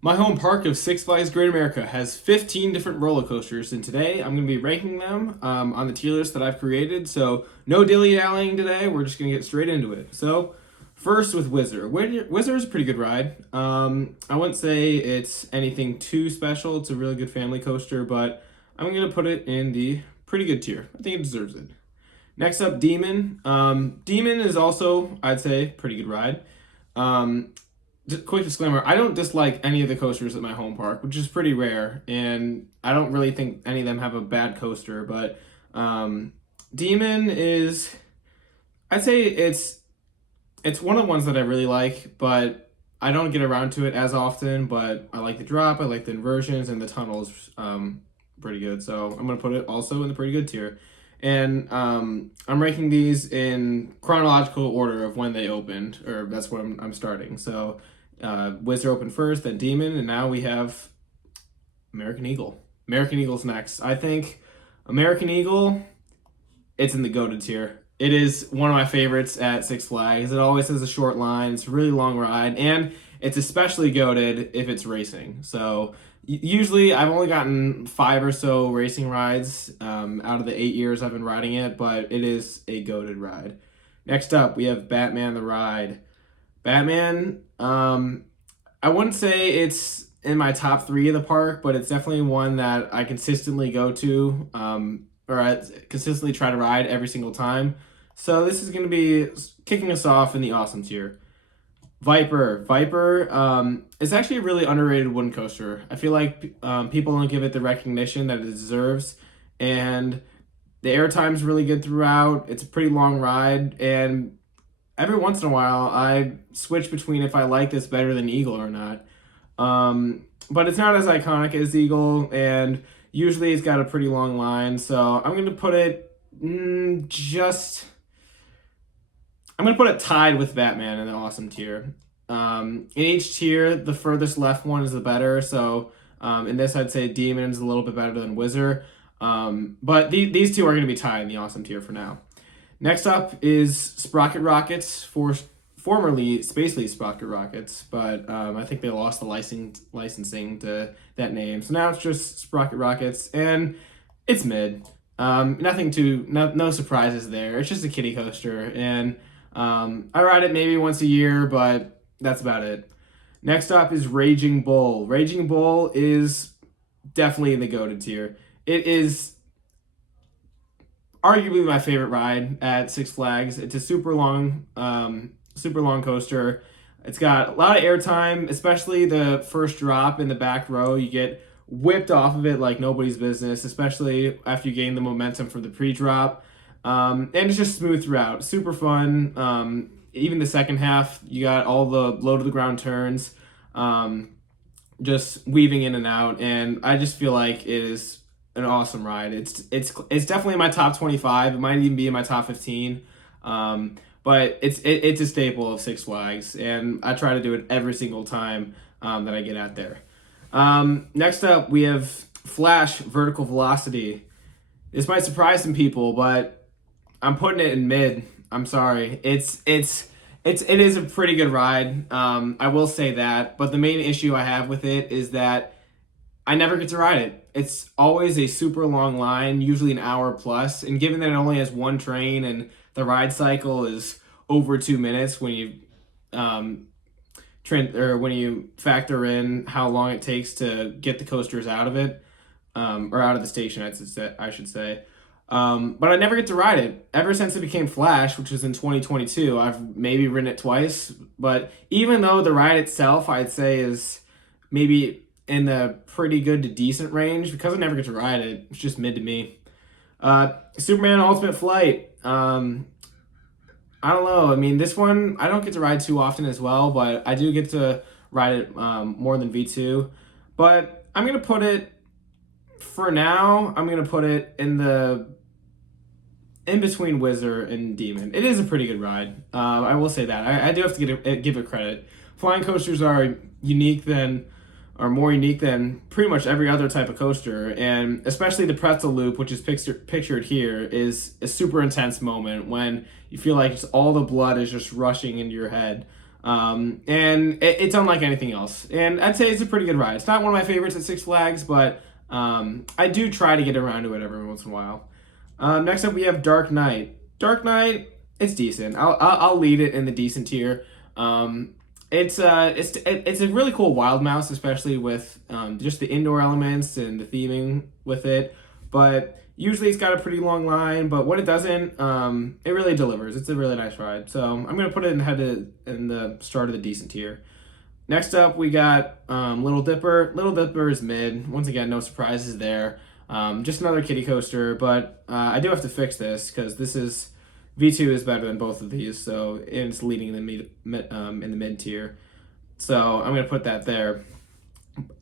My home park of Six Flags Great America has 15 different roller coasters, and today I'm going to be ranking them on the tier list that I've created. So, no dilly-dallying today. We're just going to get straight into it. So, first with Whizzer. Whizzer is a pretty good ride. I wouldn't say it's anything too special. It's a really good family coaster, but I'm going to put it in the pretty good tier. I think it deserves it. Next up, Demon. Demon is also, I'd say, pretty good ride. Just quick disclaimer, I don't dislike any of the coasters at my home park, which is pretty rare, and I don't really think any of them have a bad coaster, but Demon is, I'd say it's one of the ones that I really like, but I don't get around to it as often, but I like the drop, I like the inversions, and the tunnels pretty good, so I'm going to put it also in the pretty good tier. And I'm ranking these in chronological order of when they opened, or that's what I'm starting. So Whizzer opened first, then Demon, and now we have American Eagle. American Eagle's next. I think American Eagle, it's in the goated tier. It is one of my favorites at Six Flags. It always has a short line. It's a really long ride, and it's especially goated if it's racing. So usually I've only gotten 5 or so racing rides out of the 8 years I've been riding it, but it is a goated ride. Next up, we have Batman the Ride. Batman, I wouldn't say it's in my top 3 of the park, but it's definitely one that I consistently go to, or I consistently try to ride every single time. So this is going to be kicking us off in the awesome tier. Viper is actually a really underrated wooden coaster. I feel like people don't give it the recognition that it deserves, and the airtime's really good throughout. It's a pretty long ride, and every once in a while I switch between if I like this better than Eagle or not. But it's not as iconic as Eagle, and usually it's got a pretty long line, so I'm going to put it I'm going to put it tied with Batman in the awesome tier. In each tier, the furthest left one is the better. So in this, I'd say Demon's a little bit better than Whizzer. But these two are going to be tied in the awesome tier for now. Next up is Sprocket Rockets, formerly Spacely Sprocket Rockets, but I think they lost the licensing to that name. So now it's just Sprocket Rockets, and it's mid. No surprises there. It's just a kiddie coaster, and I ride it maybe once a year, but that's about it. Next up is Raging Bull. Raging Bull is definitely in the goated tier. It is arguably my favorite ride at Six Flags. It's a super long coaster. It's got a lot of airtime, especially the first drop in the back row. You get whipped off of it like nobody's business, especially after you gain the momentum from the pre-drop. And it's just smooth throughout. Super fun. Even the second half, you got all the low to the ground turns, just weaving in and out. And I just feel like it is an awesome ride. It's definitely in my top 25. It might even be in my top 15. But it's a staple of Six Flags, and I try to do it every single time that I get out there. Next up, we have Flash Vertical Velocity. This might surprise some people, but I'm putting it in mid. I'm sorry. It is a pretty good ride. I will say that, but the main issue I have with it is that I never get to ride it. It's always a super long line, usually an hour plus, and given that it only has one train and the ride cycle is over 2 minutes when you when you factor in how long it takes to get the coasters out of it, or out of the station, I should say. But I never get to ride it. Ever since it became Flash, which was in 2022, I've maybe ridden it twice. But even though the ride itself, I'd say, is maybe in the pretty good to decent range, because I never get to ride it, it's just mid to me. Superman Ultimate Flight. I don't know. I mean, this one, I don't get to ride too often as well, but I do get to ride it more than V2. But I'm going to put it, for now, I'm going to put it in between Whizzer and Demon. It is a pretty good ride. I will say that. I do have to give it credit. Flying coasters are more unique than pretty much every other type of coaster, and especially the pretzel loop, which is pictured here, is a super intense moment when you feel like just all the blood is just rushing into your head. And it's unlike anything else. And I'd say it's a pretty good ride. It's not one of my favorites at Six Flags, but I do try to get around to it every once in a while. Next up, we have Dark Knight. Dark Knight, it's decent. I'll lead it in the decent tier. It's a really cool wild mouse, especially with just the indoor elements and the theming with it. But usually it's got a pretty long line, but when it doesn't, it really delivers. It's a really nice ride. So I'm gonna put it in the start of the decent tier. Next up, we got Little Dipper. Little Dipper is mid. Once again, no surprises there. Just another kiddie coaster, but I do have to fix this because this is V2 is better than both of these, so it's leading in the mid tier. So I'm gonna put that there.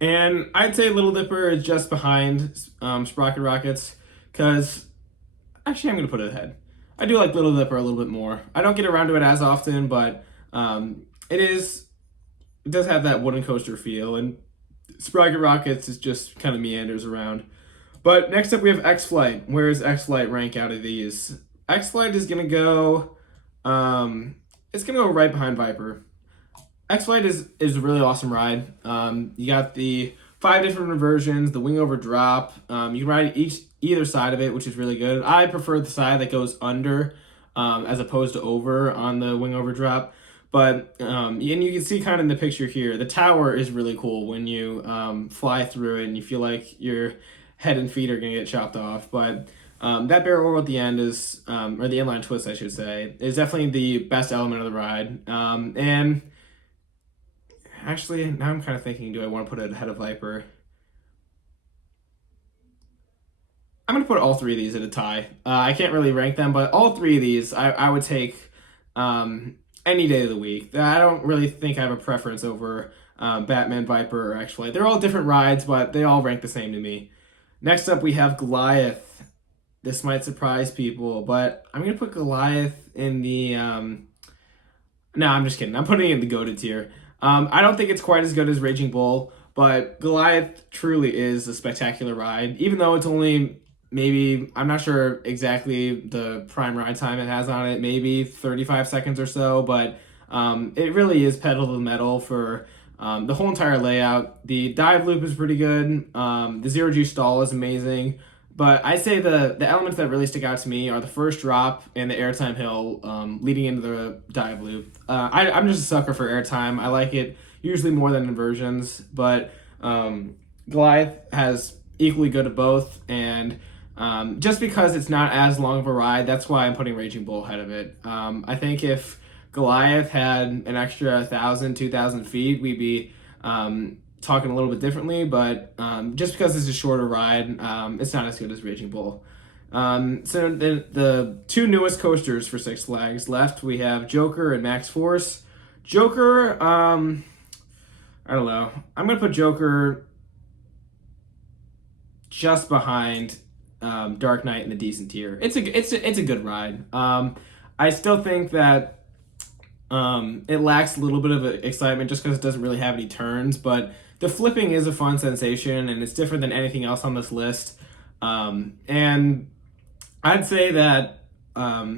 And I'd say Little Dipper is just behind Sprocket Rockets because actually I'm gonna put it ahead. I do like Little Dipper a little bit more. I don't get around to it as often, but it does have that wooden coaster feel, and Sprocket Rockets is just kind of meanders around. But next up we have XFlight. Where does XFlight rank out of these? XFlight is gonna go, it's gonna go right behind Viper. XFlight is a really awesome ride. You got the 5 different versions, the wing over drop. You can ride either side of it, which is really good. I prefer the side that goes under as opposed to over on the wing over drop. But and you can see kind of in the picture here, the tower is really cool when you fly through it and you feel like your head and feet are gonna get chopped off. But that barrel roll at the end is, or the inline twist, I should say, is definitely the best element of the ride. And actually, now I'm kind of thinking, do I want to put it ahead of Viper? I'm going to put all 3 of these at a tie. I can't really rank them, but all 3 of these I would take any day of the week. I don't really think I have a preference over Batman, Viper, or XFlight. They're all different rides, but they all rank the same to me. Next up, we have Goliath. This might surprise people, but I'm going to put Goliath in the... No, I'm just kidding. I'm putting it in the goated tier. I don't think it's quite as good as Raging Bull, but Goliath truly is a spectacular ride. Even though it's only maybe, I'm not sure exactly the prime ride time it has on it, maybe 35 seconds or so, but it really is pedal to the metal for the whole entire layout. The dive loop is pretty good. The zero G stall is amazing. But I say the elements that really stick out to me are the first drop and the airtime hill leading into the dive loop. I'm just a sucker for airtime. I like it usually more than inversions, but Goliath has equally good at both. And just because it's not as long of a ride, that's why I'm putting Raging Bull ahead of it. I think if Goliath had an extra 1,000, 2,000 feet, we'd be talking a little bit differently, but just because it's a shorter ride, it's not as good as Raging Bull. So the 2 newest coasters for Six Flags left, we have Joker and Max Force. Joker, I don't know. I'm gonna put Joker just behind Dark Knight in the decent tier. It's a good ride. I still think that it lacks a little bit of excitement just because it doesn't really have any turns, but the flipping is a fun sensation, and it's different than anything else on this list. And I'd say that, a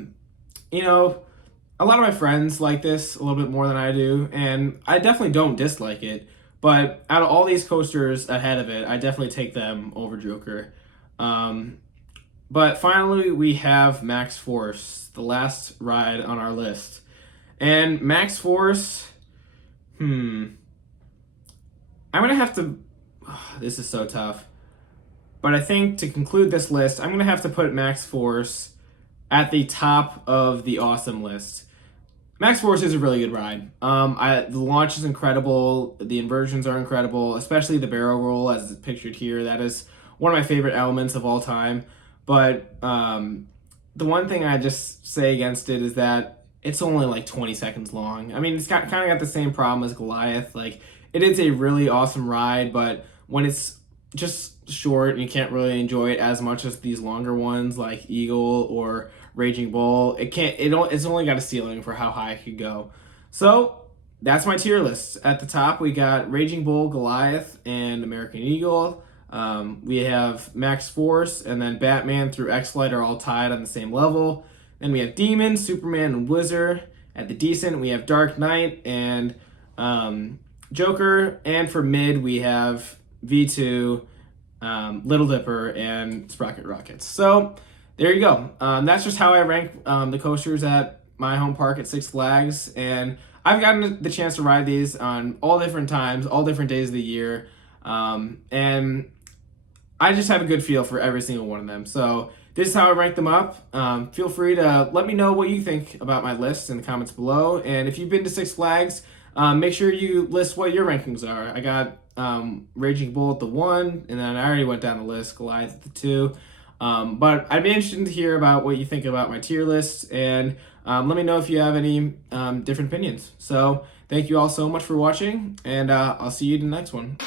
lot of my friends like this a little bit more than I do, and I definitely don't dislike it. But out of all these coasters ahead of it, I definitely take them over Joker. But finally, we have Max Force, the last ride on our list. And Max Force, I'm going to have to... this is so tough. But I think to conclude this list, I'm going to have to put Max Force at the top of the awesome list. Max Force is a really good ride. The launch is incredible. The inversions are incredible, especially the barrel roll as it's pictured here. That is one of my favorite elements of all time. But the one thing I just say against it is that it's only like 20 seconds long. I mean, it's kind of got the same problem as Goliath. Like, it is a really awesome ride, but when it's just short and you can't really enjoy it as much as these longer ones like Eagle or Raging Bull, it's only got a ceiling for how high it could go. So that's my tier list. At the top, we got Raging Bull, Goliath, and American Eagle. We have Max Force, and then Batman through XFlight are all tied on the same level. Then we have Demon, Superman, and Wizard. At the decent, we have Dark Knight and Joker. And for mid, we have V2, Little Dipper, and Sprocket Rockets. So there you go. That's just how I rank the coasters at my home park at Six Flags. And I've gotten the chance to ride these on all different times, all different days of the year. And I just have a good feel for every single one of them. So this is how I rank them up. Feel free to let me know what you think about my list in the comments below. And if you've been to Six Flags, make sure you list what your rankings are. I got Raging Bull at the 1, and then I already went down the list, Goliath at the 2. But I'd be interested to hear about what you think about my tier list, and let me know if you have any different opinions. So thank you all so much for watching, and I'll see you in the next one.